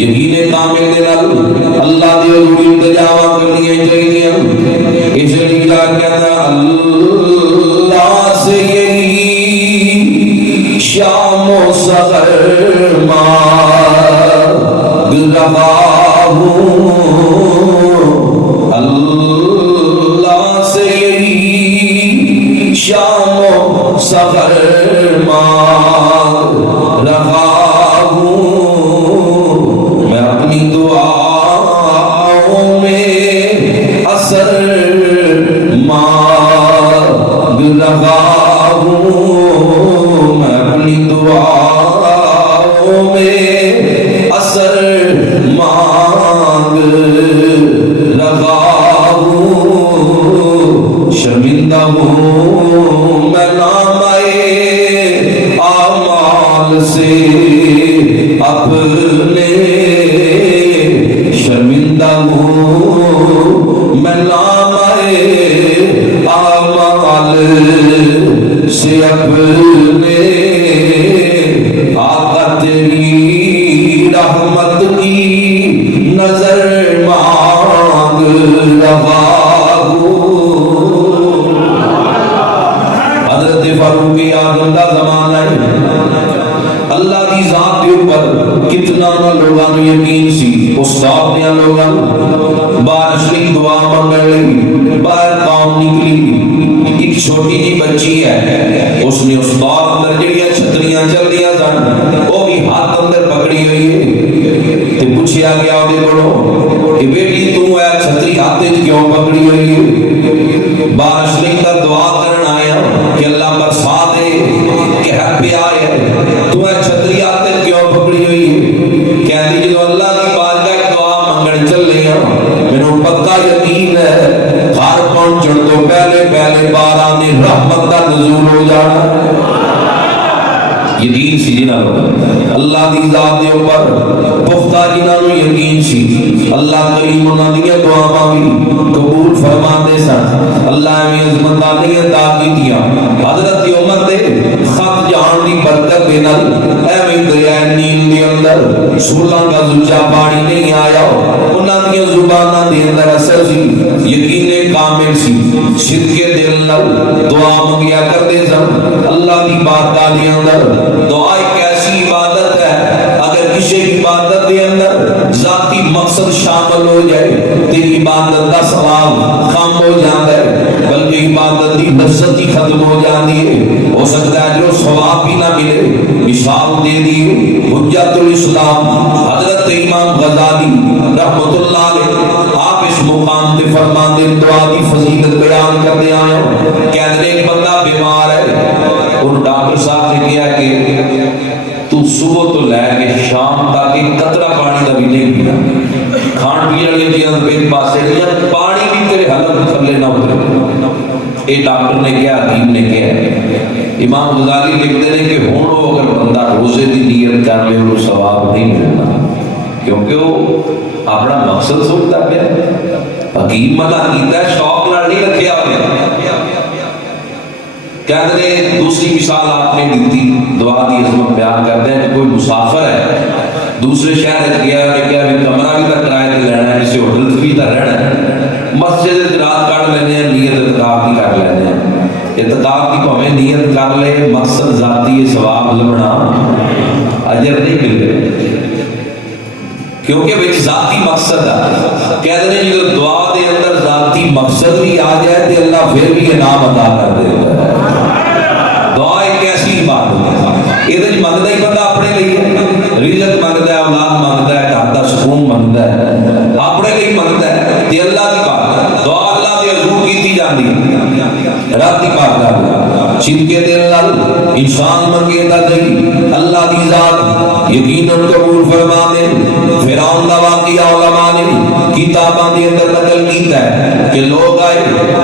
یقین کامل دے نال اللہ دی حضور انتجاواں کرنیاں چاہیے. اس لیے کہنا اللہ سے یہی شام و سحر مانگ رہا ہوں. اللہ سے یہی شام و سحر مانگ رہا ہوں. میں اپنی دعاؤں میں اثر مانگ رہا ہوں. میں اپنی دعاؤں میں اثر مانگ رہا ہوں. شرمندہ ہوں میں نامۂ اعمال سے اپنے. شرمندہ ہوں میں نامۂ اعمال سے اپنے. آقا تیری رحمت کی نظر مانگ رہا ہوں. حضرت فاروق اعظم کا زمانہ ہے. اللہ کی ذات کے اوپر کتنا لوگوں کو یقین سی. استاد نے لوگوں بارش کی دعا منگن لگی. باہر قوم نکلی. ایک چھوٹی جی بچی ہے, اس نے استاد اندر جڑیاں چھتریاں چل رہی سن وہ بھی ہاتھ اندر پکڑی ہوئی ہے. تے پوچھا گیا وہ کو کہ بیٹی تو اے چھتری ہاتھ وچ کیوں پکڑی ہوئی ہے؟ بارش نہیں کا دعا کرن آیا کہ اللہ برسا دے کہ پیا ہے. تو اے چھتری ہاتھ وچ کیوں پکڑی ہوئی ہے؟ کہندی جو اللہ کی بارگاہ دعا منگن چلے ہاں مینوں پکا یقین ہے گھر پہنچن تو پہلے پہلے باران رحمت کا نزول ہو جانا. یقین سی جنہاں اللہ دی ذات دے اوپر پختہ جنہاں یقین سی. اللہ کریم انہاں دی دعاواں بھی قبول فرما دے سن. اللہ نے عظمت والی عطا کیتیاں. حضرت عمر دے خط جان دی برکت دے نال ایویں دریائے نیل دے اندر 16 کا زچا پانی نہیں آیا. انہاں دی زباناں دے اندر اثر سی. یقین کامل سی. صدقے دل نال دعا منگیا کرتے سن. اللہ دی بارگاہ دے اندر دعا ایک ایسی عبادت ہے اگر کسی عبادت کے اندر ذاتی مقصد شامل ہو جائے تو عبادت کا ثواب کم ہو جاتا ہے بلکہ عبادت کی لذت ہی ختم ہو جاتی ہے. ہو سکتا ہے جو ثواب بھی نہ ملے. مثال دے دی حجت الاسلام حضرت امام غزالی رحمت اللہ علیہ. آپ اس مقام پہ فرماندے دعا کی فضیلت بیان کرتے آئے. کہتے ہیں ایک بندہ بیمار ہے. اور ڈاکٹر صاحب نے کیا کہ تو صبح تو لے کے شام تک ایک قطرہ پانی کا بھی نہیں پینا. کھان پینے والی چیزاں پہ پاسے نہیں, پانی بھی تیرے حلق تھلے نہ اترے. یہ ڈاکٹر نے کیا, حکیم نے کیا. امام غزالی لکھتے ہیں کہ ہوں اگر بندہ روزے کی نیت کر لے وہ ثواب نہیں ملتا کیونکہ وہ اپنا مقصد سوچتا پیا. حکیم منع کیتا ہے, شوق نال نہیں رکھیا ہوا. کہتے ہیں دوسری مثال آپ نے دیتی دعا کی عظمت بیان کرتے ہیں کہ کوئی مسافر ہے دوسرے شہر گیا اور کیا بھی کمرہ بھی تک کرائے تے لینا ہے, کسی ہوٹل بھی تک رہنا ہے. مسجد رات کٹ لینے ہیں, نیت اعتکاف کی کٹ لینے ہیں. اعتکاف کی پاویں نیت کر لے, مقصد ذاتی ثواب لبنا اجر نہیں ملے کیونکہ وچ ذاتی مقصد ہے. کہتے ہیں جو دعا دے اندر ذاتی مقصد بھی آ جائے تو اللہ پھر بھی انعام عطا کر دے گا. دعا ایک ایسی بات ہے یہ منگتا ہی بندہ اپنے لیے رزق منگتا ہے, اولاد منگتا ہے, گھر کا سکون منگتا ہے, اپنے لیے منگتا ہے. یہ اللہ کی بات دعا اللہ کے حضور کیتی جاندی رب کی بات کر چھنکے دل نال انسان منگے تا نہیں اللہ دی ذات یقیناً قبول فرما دے. فرعون دا واقعہ علماء نے کتاباں دے اندر نقل کیتا ہے کہ لوگ آئے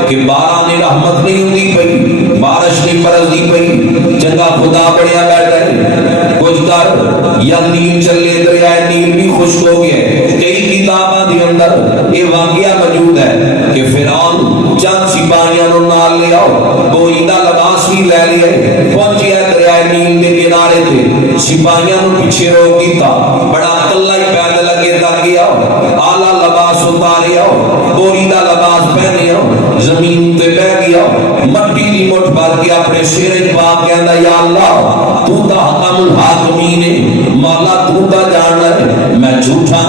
کہ باران رحمت نہیں ہوندی پئی, بارش نہیں برسدی پئی, چنگا خدا بڑھیا بیٹھا ہے کچھ کر یا نیل چلے دریائے نیل بھی خشک ہو گیا. کئی کتاباں دے اندر یہ واقعہ موجود ہے کہ فرعون چند سپاہیاں نوں نال لے آؤ, بوئیدہ لباس بھی لے لیا, پہنچیا دریائے نیل دے کنارے تے. سپاہیاں نوں پیچھے روک دیتا, بڑا کلا ہی پیدل چوری دا لباس پہنیا زمین تے بہ گیا مٹی دی مٹھ بھر کے اپنے سر پا کہندا یا اللہ تو تا حکم الحاکمین ہے مولا تو تا جاننا ہے میں جھوٹا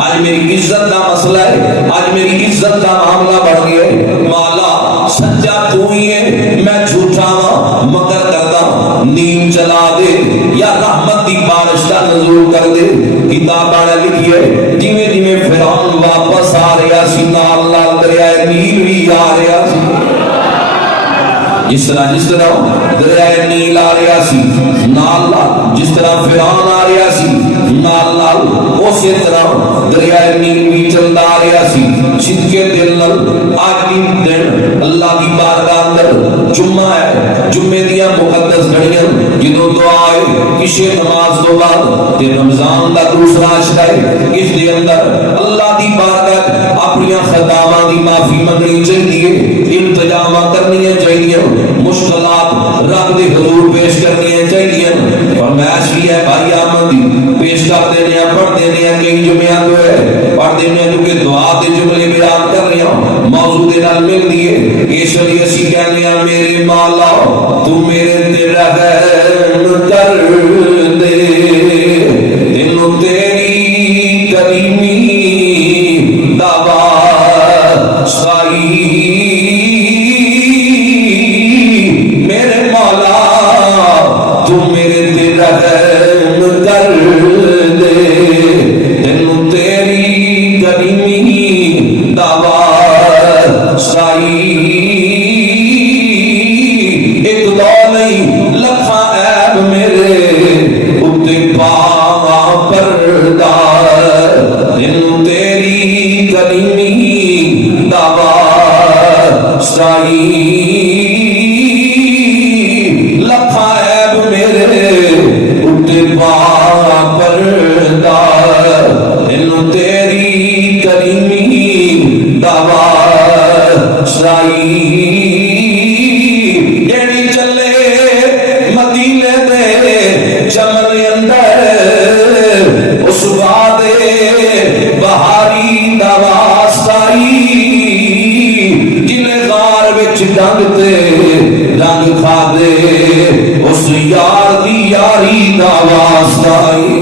آج میری عزت دا مسئلہ ہے آج میری عزت دا معاملہ بڑھ گیا ہے مولا سچا تو ہی ہے میں جھوٹا ہوں مگر کردا نیند چلا دے یا رحمت دی بارش کا نزول کر دے کتاب نے لکھی ہے جویں جویں فرعون واپس آ رہا سی نال نال دریائے نیل بھی آ رہا سی جس طرح دریائے نیل آ رہا سی نال نال جس طرح فرعون آ رہا سی نال نال اسی طرح دریائے نیل بھی چلتا آ رہا سی صدقے دل نال آج بھی دن اللہ دی بارگاہ اندر جمعہ ہے جمعے دیاں مقدس گھڑیاں جدوں دعا ہے کسی نماز تو بعد تے رمضان دا دوسرا عشرہ ہے اس دے اندر اللہ دی بارگاہ اپنی خطاواں دی معافی منگنی چاہیے التجا کرنی چاہیے مشکلات رب دے حضور پیش کرنی چاہیے فرمائش بھی ہے بھائی آمدی پیش کر دینے ہیں پڑھ دینے ہیں کئی جمعہ تو ہے پڑھ دینے ہیں کیونکہ دعا دے جملے بیان کر رہے ہیں موضوع دے نال مل دیئے اس لیے اسی کہنے ہیں میرے مولا تو میرے تے رحم کر دے دلوں تیری کریمی دعویٰ سائی میرے مولا تو میرے تے رحم کر دے دلوں تیری کریمی دعویٰ سائی ایک دو نہیں لکھا عیب میرے اتے پا پردہ دلوں تیری کریمی دعویٰ سائی لکھا عیب میرے اتے پا پردہ دلوں تیری کریمی دعویٰ سائی جڑی چلے مدینے دے چمن اندر اس وادے بہاری دا واسطائی جنہیں غار وچ ڈنگ تے رنگ کھا دے اس یار دی یاری دا واسطائی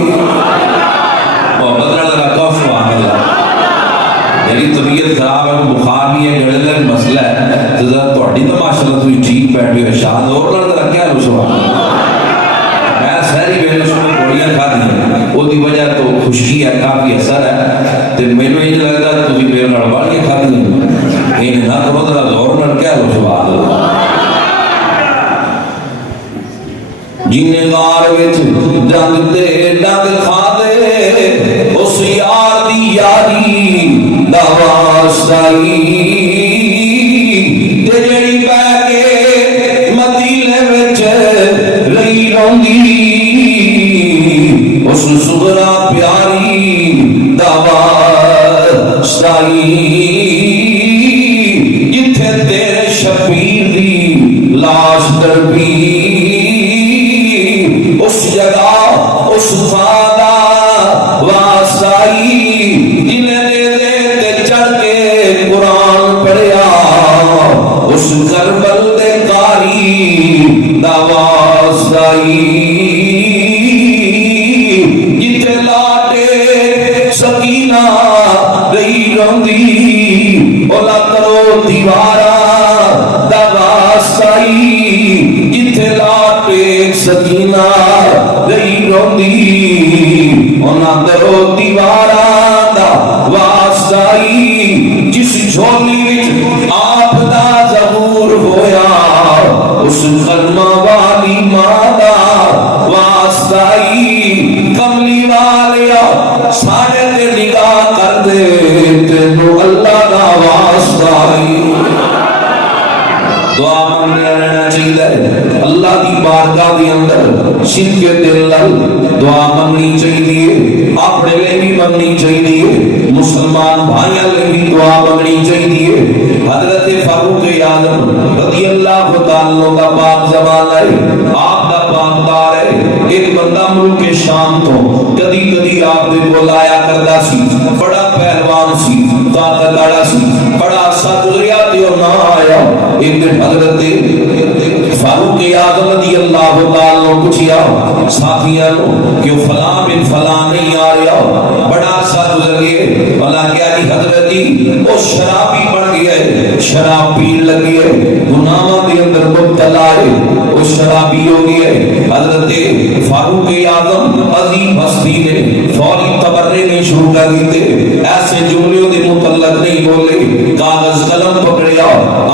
طبیعت خراب ہے بخار بھی ہے گڑے کا مسئلہ ہے تو ذرا تھوڑی تو ماشاءاللہ تھی ٹھیک بیٹھے ہوئے شاید اور لڑ کے رکھا ہے اس وقت میں سہری ویلے اس کو گولیاں کھا دی وہ دی وجہ تو خشکی ہے کافی اثر ہے تو مینوں یہ لگتا ہے تھی میرے لڑوالیاں کھا دی یہ نہ کرو ذرا زور لڑ کے اس وقت جن غار وچ ڈنگ تے ڈنگ کھا دے اس یار دی یاری دا واسطائی تے جڑی بہ کے مدینے وچ رہی روندی اس سغرا پیاری دا واسطائی جتھے تیرے شبیر دی لاش تڑپی اس جگہ اس خدا واسطائی جنہیں دے چڑھ کے قرآن پڑھیا اس کربل دے کاری دا واسطائی جتے لاٹے سکینہ رہی روندی اولا کرو دیوارا دا واسطائی جتے لاٹے سکینہ رہی روندی اونا کرو دیوارا دا واسطائی جس جھولی وچ آپ دا ظہور ہویا اس خلمہ والی مادا واسطائی کملی والیا ساڑے تے نگاہ کر دے تینو اللہ دا واسطائی دعا مانگنے رہنا چاہیے اللہ دی بارگاہ دی اندر صدق دل نال دعا مانگنی چاہیے اپنے لئے بھی مانگنی چاہیے مسلمان بھائیاں لئے بھی دعا مانگنی چاہیے حضرت فاروق اعظم رضی اللہ تعالیٰ کا پاک زمان ہے آپ کا پاک دار ہے ایک بندہ ملک شام تو کدی کدی آپ نے بلایا کرتا سی بڑا پہلوان سی طاقت والا سی ایک دن حضرت فاروق اعظم رضی اللہ تعالی عنہ پوچھیا ساتھیاں کہ فلاں بن فلاں نہیں آ رہا، بڑا عرصہ گزر گئے، بھلا کیا جی حضرت جی وہ شرابی بن گیا ہے، شراب پین لگی ہے، گناہاں دے اندر مبتلا ہے، وہ شرابی ہو گیا ہے۔ حضرت فاروق اعظم عظیم ہستی نے فوری تبرے میں شروع کر دیتے، ایسے جملوں دے متعلق نہیں بولے، کاغذ قلم پکڑیا،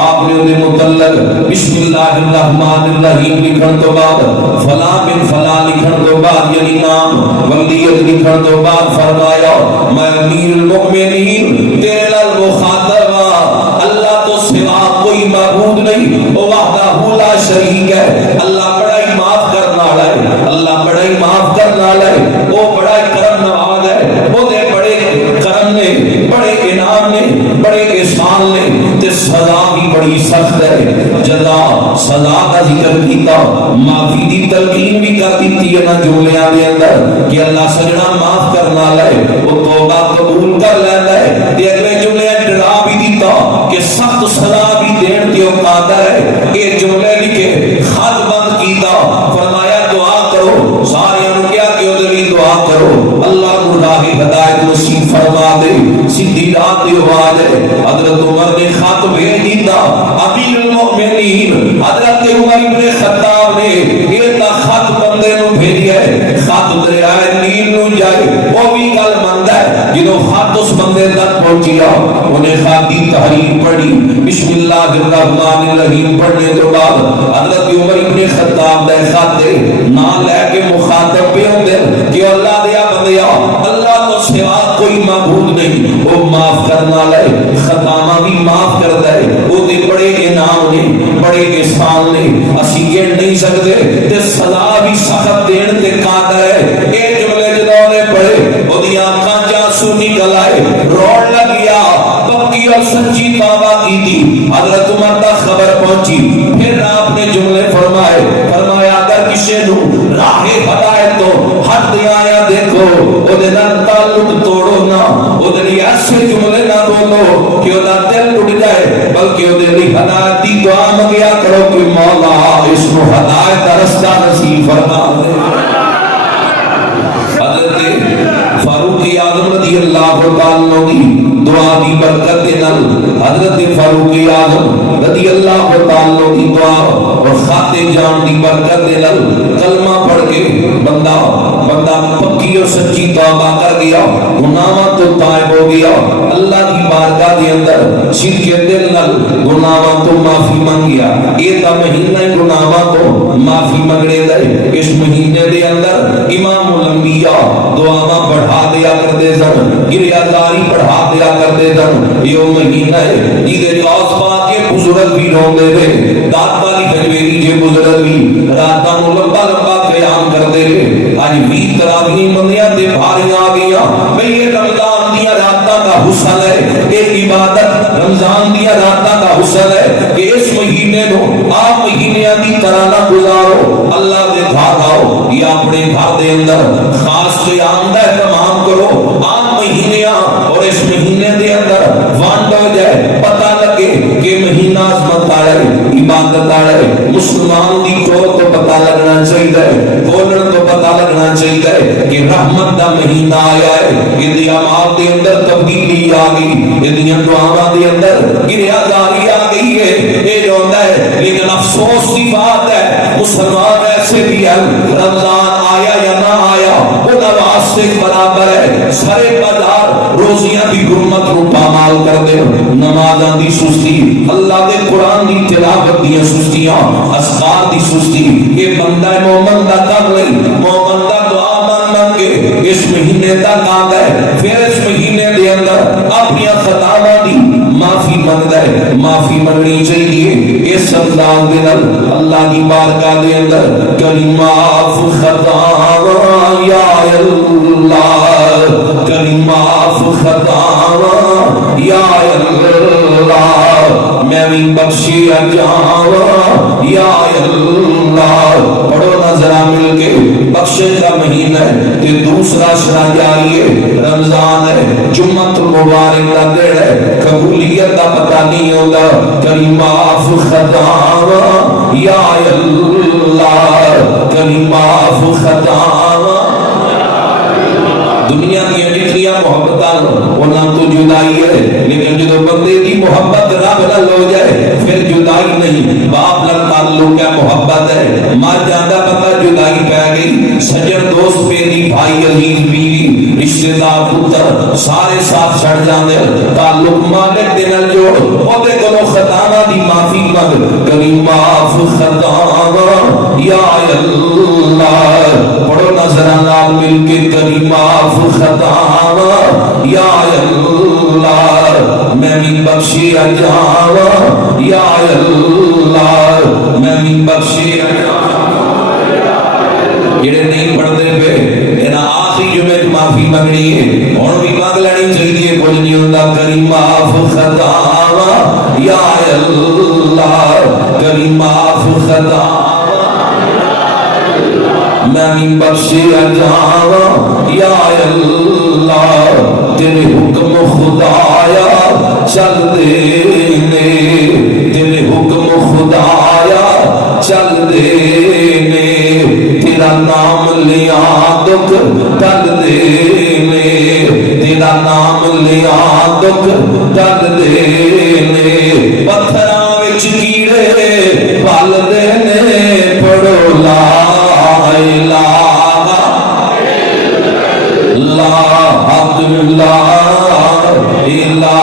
آپ نے انہیں متعلق بسم اللہ الرحمن الرحیم لکھن تو بعد فلاں بن فلاں لکھن تو بعد یعنی نام ولیت لکھن تو بعد فرمایا میں امیر المؤمنین تیرے لال مخاطب اللہ تو سوا کوئی معبود نہیں، وہ وحدہ لا شریک ہے، اللہ بڑا ہی معاف کرنا والا ہے، اللہ بڑا ہی معاف کرنا والا ہے، وہ بڑا ہی کرم نواز ہے، وہ دے بڑے کرم نے، بڑے انعام نے، بڑے احسان نے، تے سزا بھی بڑی سخت ہے، جزا سزا کا ذکر کیتا، معافی دی تلقین بھی کر دیتی ہے نا جملیاں دے اندر کہ اللہ سجنا معاف کرنا والا ہے، وہ توبہ قبول کر لیتا ہے، تے اگلے جملے ڈرا بھی دیتا کہ سخت سزا بھی دین تے قادر ہے، یہ جملے لکھے خط بند کیتا، فرمایا دعا کرو، سارے انہوں کیا کہ ادھری دعا کرو، اللہ راہ ہدایت نصیب فرما دے، سیدھی رات دی آواز ہے۔ حضرت عمر نے خط بھیج دیتا، امیر المؤمنین حضرت عمر ابن خطاب نے یہ تا خط بندے نو بھیجیا ہے، خط دریائے نیل نو جائے، وہ بھی گل مندا ہے، جدوں خط اس بندے تک پہنچیا انہیں خط دی تحریر پڑھی، بسم اللہ الرحمن الرحیم پڑھنے تو بعد حضرت عمر ابن خطاب دے خط دے نام لے کے مخاطب پہ ہوندے کہ اللہ دیا بندیا اللہ تو سوا کوئی معبود نہیں، وہ معاف کرنا لے، خطامہ بھی معاف کرتا ہے، وہ دے بڑے انعام نے، بڑے احسان نے، اسی یہ نہیں سکتے تے سزا بھی سخت دین تے قادر ہے۔ اے جملے جدوں نے پڑھے وہ دی آنکھاں جاسو نکل آئے، روڑ لگیا، پکی اور سچی توبہ کی تھی۔ حضرت عمر تک خبر پہنچی، پھر آپ نے جملے فرمائے، فرمایا اگر کسی نو راہ ہدایت تو ہٹ دیا یا دیکھو او دے نال تعلق توڑو نہ، او دے لیے ایسے جملے نہ بولو کہ او دا دل ٹوٹ جائے، بلکہ او دے لیے ہدایت دی دعا مانگیا کرو کہ مولا اس کو ہدایت کا رستہ نصیب فرما دے۔ حضرت فاروق اعظم رضی اللہ تعالی عنہ کی دعا دی برکت دے نال حضرت فاروق اعظم رضی اللہ تعالی عنہ کی دعا اور خط جان دی برکت دے نال کلمہ پڑھ کے بندہ پکی اور سچی توبہ کر گیا، گناہاں تو تائب ہو گیا، اللہ کی بارگاہ دے اندر صدق کے دل نال گناہاں تو معافی مانگیا۔ یہ تا مہینہ گناہاں تو معافی منگنے دے، اس مہینے دے اندر امام الانبیاء دعاواں بڑھا دیا کرتے سن، گریہ زاری بڑھا دیا کرتے سن۔ یہ مہینہ ہے جیدے آس پاس کے بزرگ بھی روندے تھے، دات والی حجویری جے بزرگ بھی راتاں نو لمبا لمبا قیام کرتے رہے۔ آج بھی تراویح بندیاں دے بھاریاں آ گئیاں، بھئی یہ رمضان دیا راتاں کا حسن ہے، ایک عبادت رمضان دیا راتاں کا حسن ہے کہ اس مہینے نو آپ مہینیاں دی طرح نہ گزارو، اللہ دے گھر آؤ یا اپنے گھر دے اندر خاص قیام دا اہتمام کرو، آپ مہینیاں اور اس مہینے دے اندر وانڈ ہو جائے، پتہ لگے کہ مہینہ عظمت آیا ہے، عبادت آیا ہے، مسلمان دی کو تو پتہ لگنا چاہیے، بولن تو پتہ لگنا چاہیے کہ رحمت دا مہینہ آیا ہے، یہ دی اعمال دے اندر تبدیلی آ گئی، یہ دی دعاواں دے اندر گریہ زاری آ گئی ہے، یہ جو ہوتا ہے۔ لیکن افسوس کی بات ہے مسلمان ایسے بھی ہے، رمضان آیا یا نہ آیا وہ واسطے برابر ہے، سارے بازار روزیاں دی حرمت رو پامال کر دے، نمازاں دی سستی، اللہ دے قرآن دی تلاوت دی سستیاں، اذکار دی سستی، یہ بندہ مومن دا کر نہیں، مومن دا دعا مان کے اس مہینے تک آتا ہے، پھر اس مہینے دے اندر اپنی خطاواں دی معافی منگتا ہے، معافی منگنی چاہیے۔ اس انداز دے نال اللہ کی بارگاہ دے اندر کلمات خطاواں یا اللہ، کلمات خطاواں یا اللہ، میں بھی بخشیا جاواں یا اللہ۔ پڑھو نا ذرا مل کے، بخشش کا مہینہ ہے تے دوسرا شرح جاری ہے، رمضان ہے، جمعۃ المبارک کا دن ہے، قبولیت دا پتہ نہیں ہوتا کبھی معاف خطاواں یا اللہ کبھی معاف خطاواں دنیا کی جتنی محبت انہاں تو جدائی ہے لیکن جدو بندے کی محبت رب نال ہو جائے پھر جدائی نہیں باپ نال تعلق ہے محبت ہے مر جاندا پتہ جدائی پہ گئی سجن دوست پیری بھائی عزیز بیوی رشتہ دار پتر سارے ساتھ چھڑ جاندے تعلق مالک دے نال جوڑ اودے کولوں خطاواں دی معافی منگ کبھی معاف خطاواں یا اللہ پڑھو نظراں نال مل کے کبھی معاف خطاواں یا اللہ میں بھی بخشی جاواں یا اللہ میں بھی بخشی جڑے نہیں پڑھتے پہ انہاں آخری جمعے معافی منگنی ہے ہن بھی مانگ لینی چاہیے کچھ نہیں ہوندا کبھی معاف خطاواں یا اللہ کبھی معاف خطاواں میں بھی بخشی جاواں یا اللہ تیرے حکم خدایا چل دے نے تیرے حکم خدایا چل دے نے تیرا نام لیا دکھ ٹل دے نے تیرا نام لیا دکھ ٹل دے نے پتھراں وچ کیڑے پل دے نے پڑھو لا الہ لا حق لا الہ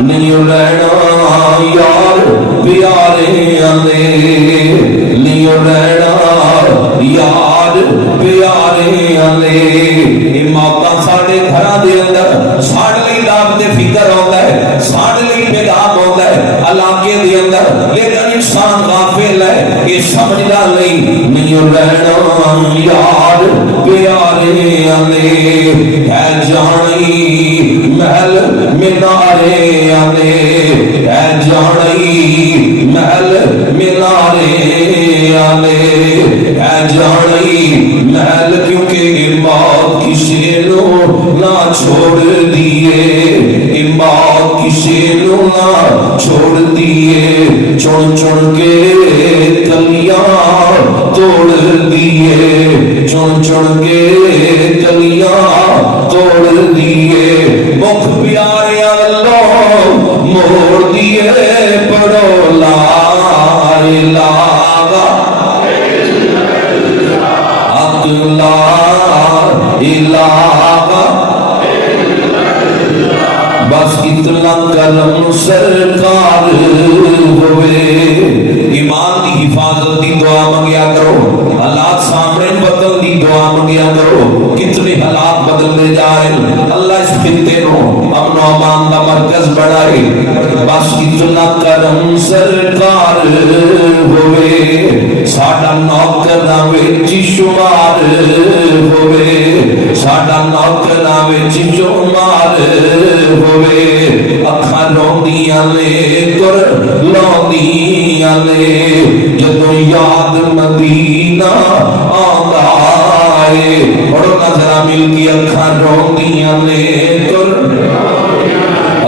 نہیں رہنا یار پیارے آنے نہیں رہنا یار پیارے آنے یہ موقع ساڑھے گھراں دے اندر ساڑھ لئی دعوت فکر ہوتا ہے ساڑھ لئی پیغام ہوتا ہے علاقے دے اندر لیکن انسان غافل ہے یہ سمجھدا نہیں رہنا یار پیارے آنے ہے جانی محل مینارے آنے ہے جانی محل مینارے آنے ہے جانی محل کیونکہ موت کسی نو نہ چھوڑ دیے موت کسی نو نہ چھوڑ دیے چن چن کے کلیاں توڑ دیے چن چن کے کلیاں توڑ دیے مکھ پیارے اللہ موڑ دیے پڑھو لا الہ حق لا الہ بس اتنا کرم سرکار ہوئے ایمان دی حفاظت دی دعا منگیا کرو حالات سامنے بدل دی دعا منگیا کرو کتنے حالات بدلنے جا رہے اللہ اس خطے نو امن و امان دا مرکز بڑھائے بس اتنا کرم سرکار ہوئے ساڈا نوکراں وچ شمار ہوئے ساڈا نوکراں وچ شمار ہوئے اکھاں روندیاں نے تر لاندیاں نے جدوں یاد مدینہ آندا ہے پڑھو نظراں مل کے اکھاں روندیاں نے تر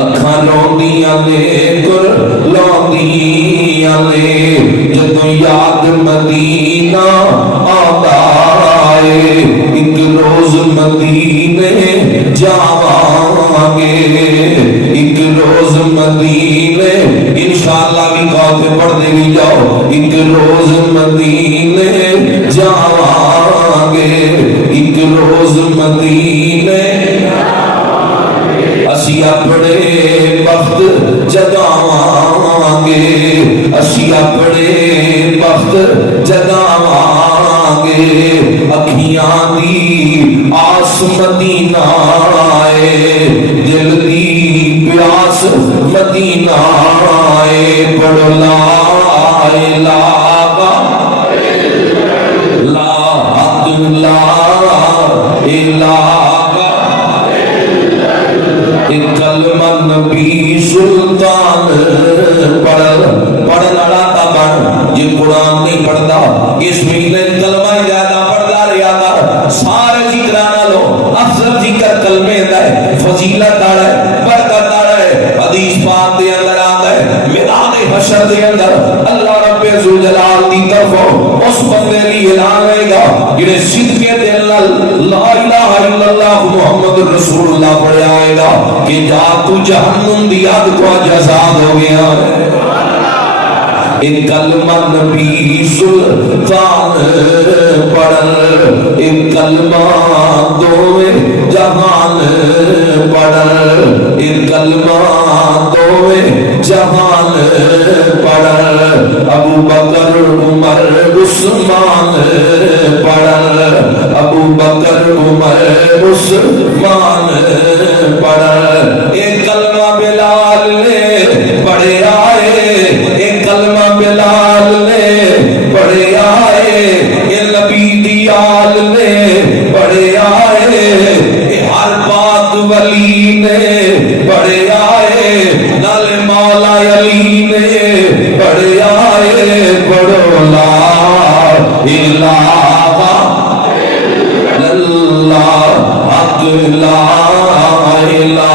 اکھاں روندیاں نے تر لاندیاں نے جدوں یاد مدینہ آندا ہے ایک روز مدینے جاواں گے ایک روز مدینے انشاءاللہ بھی کہتے پڑھنے بھی جاؤ ایک روز مدینے جاواں گے ایک روز مدینے اسی اپنے بخت جگاواں گے اسی اپنے بخت جگاواں گے اکھیاں دی آس مدینہ آئے دل دی پیاس مدینہ آئے پڑھو لا الہ لا حق لا الہ کلمہ نبی سلطان پڑھن والا تا بن جے قرآن نہیں پڑھتا اس مہینے کلمہ زیادہ پڑھتا رہا کر سارے ذکراں نالوں افضل ذکر کلمے دا ہے، فضیلت آڑا ہے، برکت آڑا ہے۔ حدیث پاک دے اندر آتا ہے میدان حشر دے اندر اللہ رب ذوالجلال دی طرف اس بندے لی اعلان ہوئے گا جنہیں صدقے دل لا الہ الا اللہ محمد رسول اللہ پڑھے آئے گا کہ جا تو جہنم دی آگ کو آزاد ہو گیا ہے۔ ایک کلمہ نبی سلطان پڑھن، ایک کلمہ دوے جہان پڑھن، ایک کلمہ دوے جہان پڑھن، ابو بکر عمر عثمان پڑھن، ابو بکر عمر عثمان پڑھن، ایک کلمہ بلال نے پڑھے آئے، ایک کلمہ بلال نے پڑھے آئے، یہ نبی دیال نے پڑھے آئے، ہر پاک ولی نے پڑھے آئے، نال مولا علی نے پڑھے آئے، پڑھو لا الہ الا اللہ حق لا الہ۔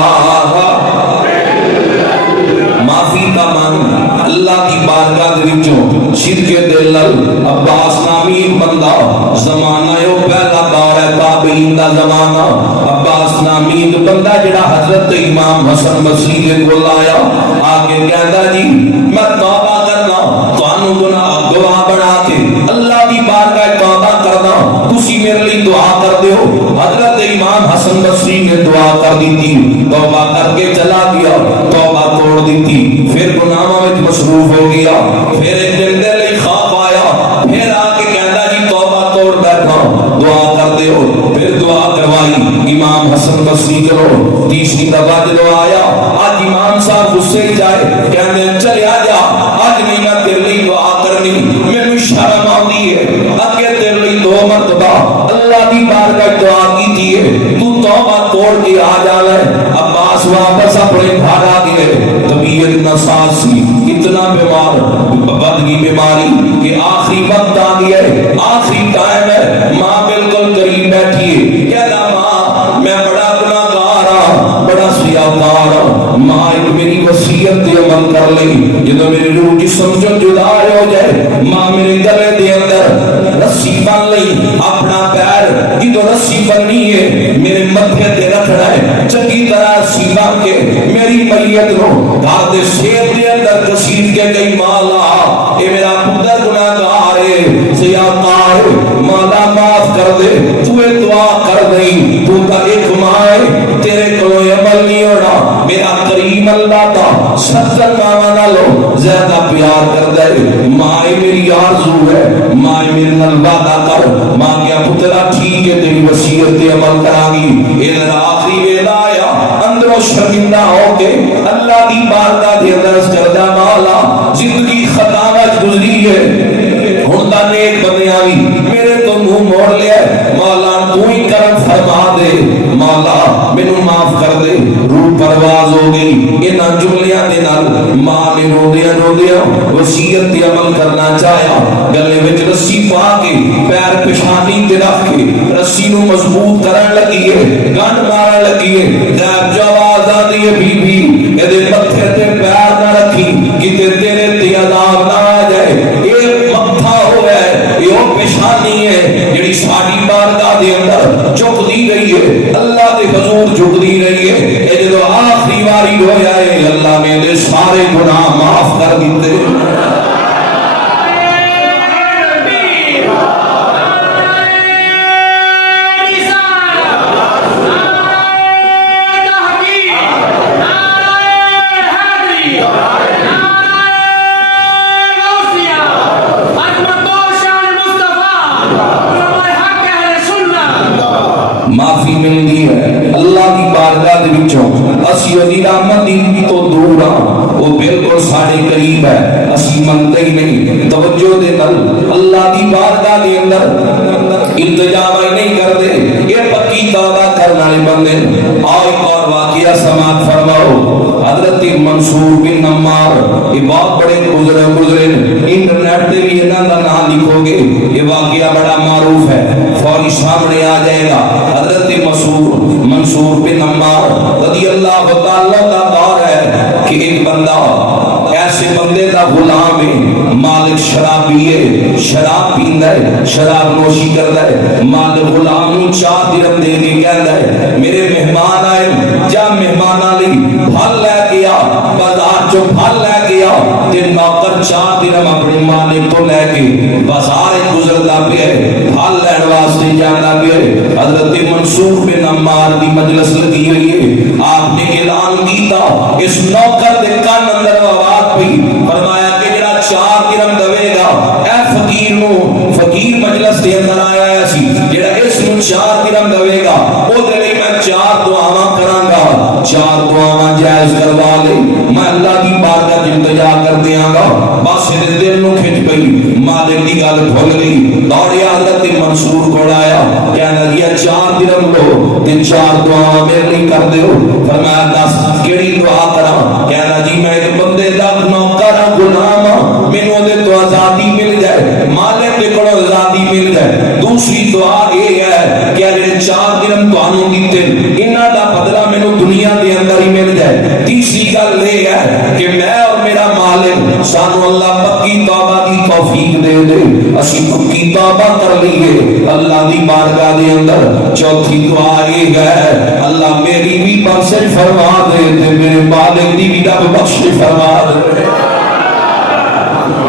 معافی کا من اللہ کی بارگاہ دے وچوں شرک دل عباس نامی بندہ، زمانہ یو پہلا دور ہے تابعین دا زمانہ، عباس نامی بندہ جڑا حضرت امام حسن بصری دے کول آیا، آگے کہندا جی میں توبہ کرنا، تانوں گواہ بنا کے اللہ دی بارگاہ توبہ کرنا، تسی میرے لیے دعا کر دیو۔ حضرت امام حسن بصری نے دعا کر دی تھی، توبہ کر کے چلا گیا، توبہ توڑ دی تھی، پھر گناہوں میں مصروف ہو گیا، پھر ایک دن دے لئی خواب آیا، پھر آ کے کہندا جی توبہ توڑ بیٹھا، دعا کر دیو، پھر دعا کروائی امام حسن بصری کرو۔ تیسری دفعہ جدو آیا، آج امام صاحب غصے جائے، کہنے چلے آ جا، آج نہیں میں تیرے لیے دعا کرنی، میں شرم آتی ہے، اگے تیرے لیے دو مرتبہ اللہ دی بارگاہ دعا کی تھی ہے، تو توبہ توڑ کے آ جاوے۔ عباس واپس اپنے گھر آ گئے، طبیعت ناساز سی، اتنا بیمار، بدگی بیماری کہ آخری وقت آ گیا ہے، آخری ٹائم ہے، ماں بالکل قریب بیٹھی ہے، کہتا ماں میں بڑا گناہگار ہوں، بڑا سیاکار ہوں، ماں ایک میری وصیت دے عمل کر لے، جدو میری روح جسم جو جدا ہو جائے، ماں میرے گلے دے اندر رسی بن لئی، اپنا پیر جدو رسی بننی ہے میرے متھے تے رکھنا ہے، چنگی طرح رسی بن کے میری میت نو گھر دے سیب دے اندر کسید کے گئی، مالا اے میرا پتر گناہگار ہے، سیاکار ہے، مالا معاف کر دے، تو اے دعا کر دیں، تو تا ایک ماں تیرے کو عمل نہیں ہونا، میرا کریم اللہ تا 70 ماں نالو زیادہ پیار کر دے، ماں میری آرزو ہے، ماں میرے نال وعدہ کر، ماں کیا پترا ٹھیک ہے تیری وصیت تے عمل کرا گی۔ اے آخری ویلا آیا، اندروں شرمندہ ہو کے اللہ دی بارگاہ دے اندر کردہ مولا زندگی خطا وچ گزری ہے، ہن تا نیک بندے آئی میرے تو منہ موڑ لیا، مولا تو ہی کرم فرما دے، مولا مینوں معاف کر دے۔ روح پرواز ہو گئی انہاں جملیاں دے نال، ماں نے روندیاں روندیاں وصیت تے عمل کرنا چاہیا، گلے وچ رسی پا کے پیر پچھانی تے رکھ کے رسی نو مضبوط کرن لگی ہے، گنڈ مارن لگی ہے، غائب جو آواز آندی ہے بی بی اے دے متھے تے پیر نہ رکھی کتے تیرے تے عذاب نہ آ جائے، اے متھا ہو ہے، اے او پیشانی ہے جڑی ساڈی بارگاہ دے اندر جھکدی رہی ہے، اللہ دے حضور جھکدی رہی ہے، اے جدو آخری واری رویا ہے اللہ نے دے سارے گناہ معاف کر دیتے۔ معافی ملتی ہے اللہ کی بارگاہ دے وچوں، اسی دی رحمت دی تو دور ہاں، وہ بالکل ساڈے قریب ہے، اسی منتے ہی نہیں، توجہ دے نال اللہ دی بارگاہ دے اندر التجا نہیں کردے، یہ پکی توبہ کرنے والے بندے۔ اور ایک اور واقعہ سماعت فرماؤ، حضرت منصور بن نمار، یہ بہت بڑے گزرے، انٹرنیٹ تے بھی انہاں دا نام لکھو گے، یہ واقعہ بڑا معروف ہے، فوری سامنے آ جائے گا۔ حضرت حضرت منصور بن عمار رضی اللہ تعالیٰ کا دور ہے کہ ایک بندہ ایسے بندے دا غلام ہے، مالک شرابی ہے، شراب پیندا ہے، شراب نوشی کردا ہے، مالک غلام نوں 4 درہم دے کے کہندا ہے میرے مہمان آئے، جا مہماناں لئی پھل لے کے آ، بازار چوں پھل لے کے آ، تے نوکر 4 درہم اپنے مالک تو لے کے بازار گزردا پیا ہے، پھل لین واسطے جاندا پیا ہے۔ حضرت منصور بن عمار دی مجلس لگی ہوئی ہے، آپ نے اعلان کیتا، اس نوکر دے کان اندر آواز پئی، فرمایا کہ جڑا 4 درہم دے گا اے فقیر نو، فقیر مجلس دے اندر آیا ہے سی، جڑا اس نو 4 درہم دے گا او دے لئی میں 4 دعاواں کراں گا، 4 دعاواں جائز کروا لے، میں اللہ دی بارگاہ وچ التجا کر دیاں گا۔ بس دے دل نو کھچ پئی، مالک دی گل بھول گئی، دوڑیا حضرت منصور کول آیا، کہنا لگا 4 درہم لو تے 4 دعاواں میرے لئی کر دیو۔ فرمایا دس کیڑی دعا کراں؟ کہنا جی میں ایک بندے دا نوکر غلام ہاں، مینوں دے تو آزادی مل جائے، مالک دے کولوں آزادی مل جائے۔ دوسری دعا اے ہے کہ جڑے 4 درہم تانوں دتے انہاں دا بدلہ مینوں دنیا دے اندر ہی مل جائے۔ تیسری گل اے ہے کہ میں اور میرا مالک سانو اللہ پکی توبہ دی توفیق دے دے، اسی پکی توبہ کر لئیے اللہ دی بارگاہ دے اندر۔ چوتھی دعا اے ہے اللہ میری بھی بخش فرما دے تے میرے مالک دی بھی رب بخش فرما دے۔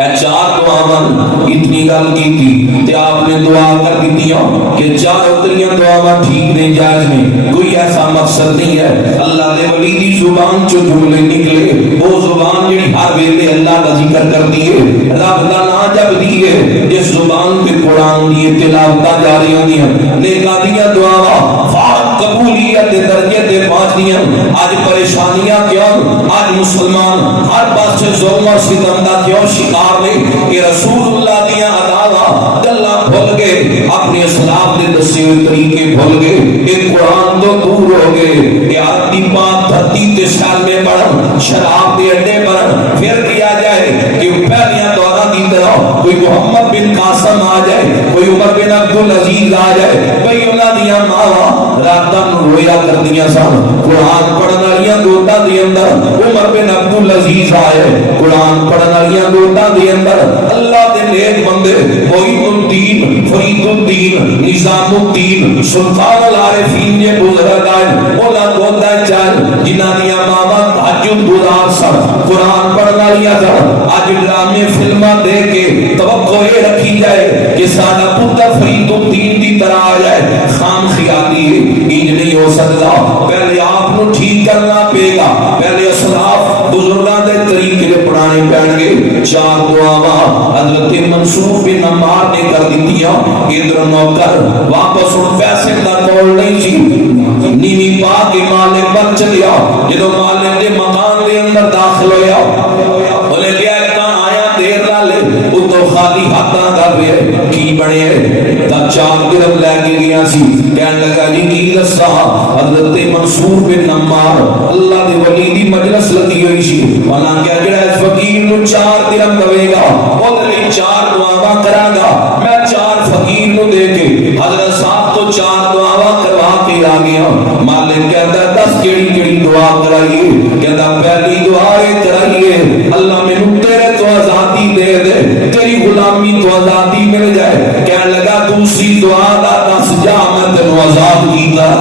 اے 4 دعاواں اتنی گل کی تھی تے آپ نے دعا کر دیا کہ 4 اتنیاں دعاواں ٹھیک نہیں، جائز نہیں، کوئی ایسا مقصد نہیں ہے۔ اللہ دے ولی دی زبان چوں جملے نکلے، وہ زبان جڑی ہر ویلے اللہ دا ذکر کردی ہے، رب دا نام جپدی ہے، جس زبان تے قرآن دی تلاوتاں جاری ہوندیاں، نیکاں دیاں دعاواں فارغ قبولیت دے درجے تے پہنچدیاں۔ اج پریشانیاں کیوں؟ اج مسلمان ہر پاسے ظلم اور ستم دا کیوں شکار نے؟ کہ رسول اللہ دیاں عداواں گلاں بھول گئے، اپنے اسلاف دے دسے ہوئے طریقے بھول گئے، ایک قرآن تو دور ہو گئے کہ آدمی پاک دھرتی تے سال میں پڑھن، شراب دے اڈے پڑھن، پھر کیا جائے کہ پہلیاں دورہ دی طرح کوئی محمد بن قاسم آ جائے، کوئی عمر بن عبدالعزیز آ جائے، بھئی انہاں دیاں ماواں راتاں رویا کر دیا سن، قرآن پڑھن والیاں گوٹاں دے اندر عمر بن عبدالعزیز آئے، قرآن پڑھن والیاں گوٹاں دے اندر اللہ دے نیک بندے معین الدین، فرید الدین، نظام الدین، سلطان العارفین جے بزرگ آئے، انہاں گوٹاں چاہے جنہاں دیاں ماواں تہجد گزار سن، قرآن پڑھن والیاں سن۔ اج ڈرامے فلماں دے کے توقع یہ رکھی جائے کہ سارا پتر فرید الدین دی طرح آ جائے، خام خیالی ہے، انج نہیں ہو سکتا۔ پہلے آپ نو ٹھیک کرنا پے گا، پہلے اسلاف بزرگاں دے طریقے دے پڑھانے پڑیں گے۔ 4 دعاواں حضرت منصور بن عمار نے کر دتیاں۔ ادھر نوکر واپس ان پیسے دا کول نہیں سی، نیوی پا کے مالک بن چلیا، جدو مالک دے مکان دے اندر داخل ہویا، بولے لیا آیا دیر لالے اتو خالی ہاتھاں کر رہے کی بڑے تا 4 درہم لے کے گیا سی، کہنے لگا جی کی دسا؟ حضرت منصور بن عمار اللہ دے ولی دی مجلس لگی ہوئی سی، انہاں کیا جڑا اس فقیر نو 4 درہم دے گا او دے 4 دعاواں کراں گا، میں 4 فقیر نو دے کے حضرت صاحب تو 4 دعاواں کروا کے آ گیا۔ مالک کہتا 10 کیڑی کیڑی دعا کرائیے؟ کہتا پہلی دعا یہ کرائیے اللہ مینوں تیرے تو آزادی دے دے، تیری غلامی تو آزادی مل جائے۔ کہنے لگا دوسری دعا دا 10 جا میں تینوں آزاد کیتا،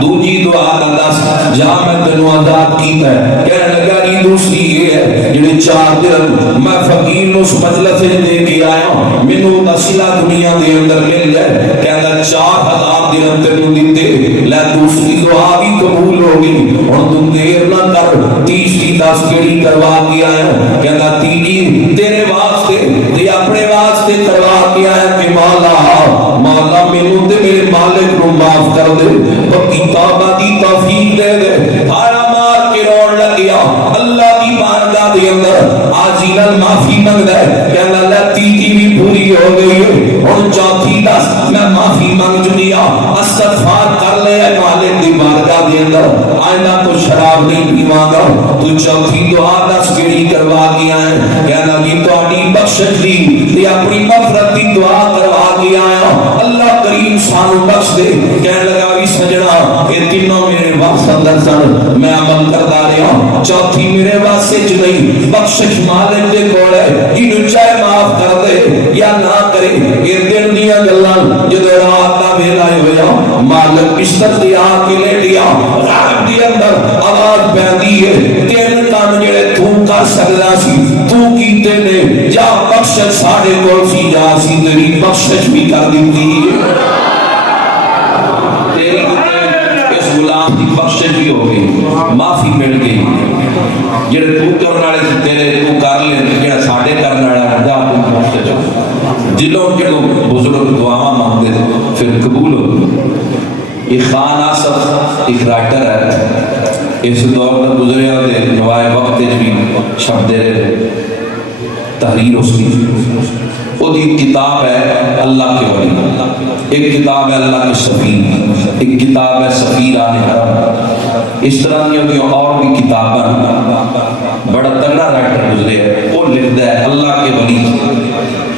دوسری دعا دا 10 جا میں تینوں آزاد کیتا ہے۔ کہنے لگا جی دوسری یہ ہے جڑے 4 درہم میں فقیر نو اس مجلس دے کے آیا ہوں، مینوں وسیلہ دنیا دے اندر مل جائے۔ کہندا 4000 درہم تینوں دتے، لے دوسری دعا بھی قبول ہو گئی، ہن تو دیر نہ کر، تیسری 10 کیڑی کروا کے آیا؟ کہندا تیری تیرے واسطے تے اپنے واسطے کروا کے آیا کہ مولا مینوں تے میرے مالک نو معاف کر دے، پکی توبہ دی توفیق دے دے۔ ہارا مار کے روڑ لگیا اللہ دی بارگاہ دے اندر آجی نال معافی منگدا ہے، کہندا اللہ تیجی بھی پوری ہو گئی ہے، ہن چوتھی 10 میں معافی منگ چکیا، استغفار کر لے مالک دی بارگاہ دے اندر، آئندہ تو شراب نہیں پیواں گا۔ تو چوتھی دعا 10 کیڑی کروا کے آئے؟ کہندا جی تہاڈی بخشش دی تے اپنی مغفرت دی دعا کروا کے آیا، اللہ کریم سانو بخش دے. کہنے لگا بھی سجنا یہ تینوں میرے واسطے اندر سن میں عمل کردا رہا. چوتھی میرے واسطے چ نہیں بخشش مالک دے کول ہے جنوں چاہے معاف کر دے یا نہ کرے. یہ دن دیاں گلاں جدوں رات دا ویلا ہویا مالک بستر تے آ کے لیٹیا رات دے اندر آواز پیندی ہے تین کام جڑے تو کر سکدا سی تو کیتے نے جا بخشش ساڈے کول سی جا سی تیری بخشش بھی کر دتی ہے. تیری اس غلام دی بخشش بھی ہو گئی معافی مل گئی. جڑے تو کرن والے تیرے تو کر لے جڑا ساڈے کرن والا جا تو بخشش دلوں جڑوں بزرگ دعاواں مانگدے پھر قبول ہو. یہ خان آصف ایک رائٹر ہے اس دور میں گزرے ہوئے نوائے وقت بھی چھپتے رہے تحریر اس کی. وہ ایک کتاب ہے اللہ کے ولی, ایک کتاب ہے اللہ کے سفیر, ایک کتاب ہے سفیر آن حرم. اس طرح کی اور بھی کتابیں بڑا تگڑا رائٹر گزرے ہے. وہ لکھتا ہے اللہ کے ولی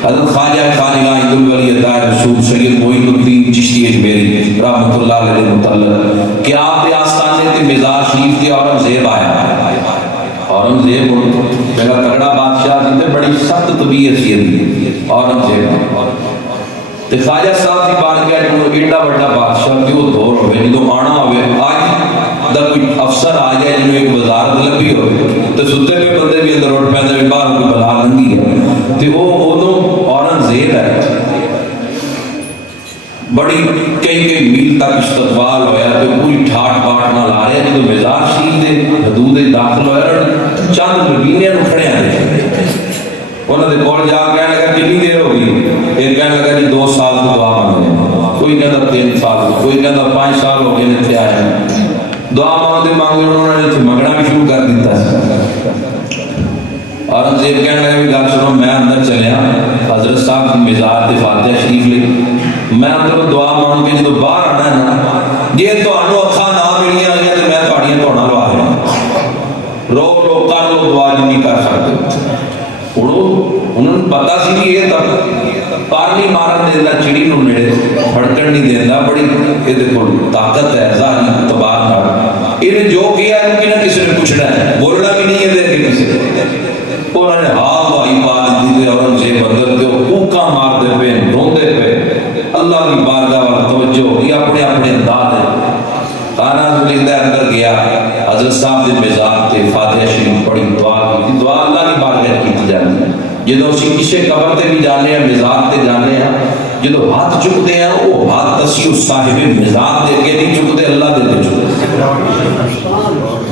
حضرت خواجہ خانقاہ عید الولی عطا رسول سید معین الدین چشتی اجمیری رحمۃ اللہ علیہ متعلق کہ آپ کے آستانے تے مزار شریف کے اورنگزیب آیا. اورنگزیب بڑا تگڑا بادشاہ تھے, بڑی سخت طبیعت سی اورنگزیب. تے خواجہ صاحب دی بارگاہ جو ایڈا بڑا بادشاہ تے وہ دور ہوئے جدوں آنا ہوئے آج دا کوئی افسر آ جائے جنوں ایک وزارت لبھی ہوئے تے ستے پہ بندے بھی اندر اٹھ پیندے بھی باہر کوئی بلا لنگی ہے تے وہ اودوں اورنگزیب ہے. بڑی کئی میل تک استقبال ہویا تے پوری ٹھاٹ باٹ نال آ رہے جدوں مزار شریف دے حدود داخل ہویا چند مدینے نوں کھڑیاں دے انہوں نے کول جا کہنے لگا کتنی دیر ہو گئی. ایک کہنے لگا جی 2 سال کی دعا مانگے, کوئی کہتا 3 سال, کوئی کہتا 5 سال ہو گئے اتنے آئے. دعا مانگتے مانگتے انہوں نے اتنے منگنا بھی شروع کر دیتا. اورنگزیب کہنے لگا بھی گل سنو میں اندر چلیا حضرت صاحب کی مزار تے فاتحہ شریف لے میں اندر دعا مانگ کے جدوں باہر آنا ہے نا جی تہانوں اکھاں نہ ملیاں گئیاں تے میں تہاڈیاں دھونا لوا رہا رو رو کر لو دعا نہیں کر سکتے. انہوں نے پتا سی کہ یہ پر نہیں مارن دینا چڑی نو نیڑے پھڑکن نہیں دینا بڑی یہ طاقت ہے ظاہری اعتبار نال. یہ جو کیا ہے کہ نہ کسی نے پوچھنا ہے بولنا بھی نہیں ہے دے کے کسی انہوں نے ہاں بھائی پا دیتی تھے اورنگزیب اندر تے کوکا مار دے پے روندے پے اللہ کی بارگاہ والا توجہ یہ اپنے اپنے انداز ہے. خانہ زلیندہ اندر گیا حضرت صاحب دے مزار تے فاتحہ شریف پڑھی دعا کی. دعا اللہ کی بارگاہ کی جاتی ہے. جدو اسی کسی قبر تے بھی جانے ہیں مزار تے جانے ہیں جدو ہاتھ چکتے ہیں وہ ہاتھ اسی اس صاحب مزار دے کے نہیں چکتے اللہ دے دے چکتے.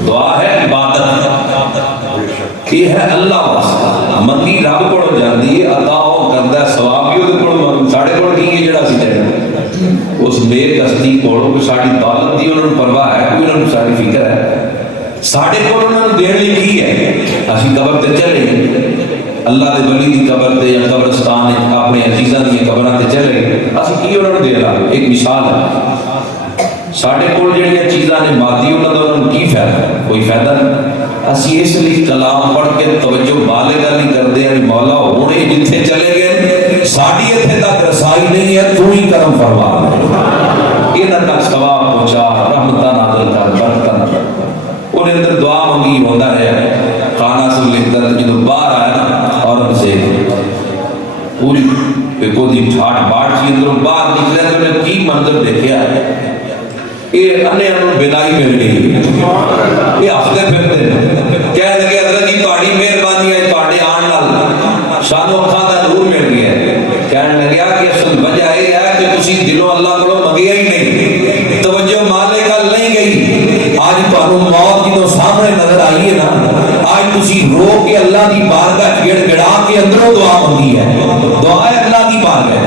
دعا ہے عبادت یہ ہے اللہ واسطہ منگی رب کو جاندی ہے عطا وہ کردا ہے ثواب بھی اودے کول ساڈے کول کی ہے جڑا اسی تے اس بے کستی کولوں کہ ساڈی دولت دی انہاں نوں پرواہ ہے کوئی انہاں نوں ساڈی فکر ہے ساڈے کول انہاں نوں دین لئی کی ہے. اسی قبر تے چلے اللہ دے ولی دی قبر تے یا قبرستان اپنے عزیزاں دی قبراں تے چلے اسی کی انہاں نوں دے لا. ایک مثال ہے ساڈے کول جڑیاں چیزاں نے مادی انہاں دا انہاں نوں کی فائدہ کوئی فائدہ نہیں. اسی اس لیے کلام پڑھ کے توجہ بالغ نہیں کردے ہیں مولا ہونے جتھے چلے گئے ساڈی ایتھے تک رسائی نہیں ہے تو ہی کرم فرما انہاں تک ثواب پہنچا رحمتاں نازل کر برکتاں اور اندر دعا منگی ہوندا رہیا. خانہ سے لکھتا ہے جدوں باہر آیا نا اورنگزیب پوری کو دی ٹھاٹ باٹ سی اندروں باہر نکلے تو نے کی منظر دیکھا یہ انے انہوں بینائی مل گئی یہ ہفتے پھرتے کہہ لگے حضرت جی تہاڈی مہربانی ہے تہاڈے آن نال سانوں اکھاں دا نور مل گیا. کہنے لگا کہ اصل وجہ یہ ہے کہ تسی دلوں اللہ کو منگیا ہی نہیں توجہ مالک ال نہیں گئی. آج تہانوں موت جدوں سامنے نظر آئی ہے نا آج تسی رو کے اللہ دی بارگاہ گڑ گڑا کے اندروں دعا منگی ہے دعا ہے اللہ دی بارگاہ.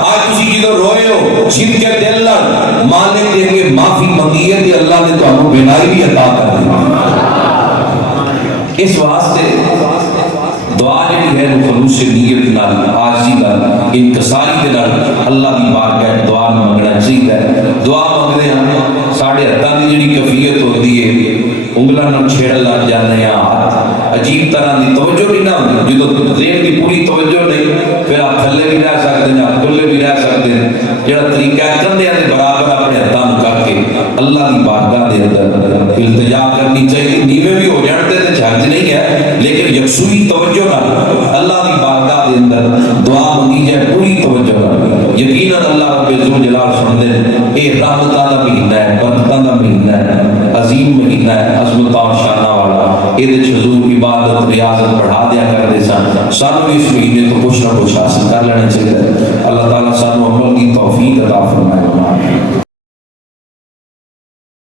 آج تسی جدوں روئے ہو چھن کے دل نال مالک دے کے معافی منگی ہے کہ اللہ نے تہانوں بینائی بھی عطا کر دی. اس واسطے دعا جڑی ہے خلوص نیت نال عاجزی نال انکساری دے نال اللہ دی بارگاہ دعا منگنا چاہیے. دعا منگدے ہاں ساڈے ہتھاں دی جڑی کیفیت ہوندی ہے انگلاں نال چھیڑ لگ جاندے ہیں ہاتھ عجیب طرح دی توجہ نہیں نہ ہوندی. جدوں ذہن دی پوری توجہ نہیں پھر آپ تھلے بھی رہ سکتے ہیں آپ کھلے بھی رہ سکتے ہیں جڑا طریقہ کندھیاں دے برابر اپنے ہتھاں نوں کر کے اللہ دی بارگاہ دے اندر التجا کرنی چاہیے. نیویں بھی ہو جان تے حرج نہیں ہے، لیکن یکسوئی توجہ نال اللہ دی بارگاہ دے اندر دعا منگی جائے پوری توجہ نال. یقیناً اللہ رب ذوالجلال سن دے اے رحمتاں دا مہینہ ہے، برکتاں دا مہینہ ہے، عظیم مہینہ ہے، عظمتاں اور شاناں والا. یہ حضور عبادت ریاضت بڑھا دیا کرتے سن. سانو اس مہینے تو کچھ نہ کچھ حاصل کر لینا چاہیے. اللہ تعالیٰ سانو عمل کی توفیق عطا فرمائے.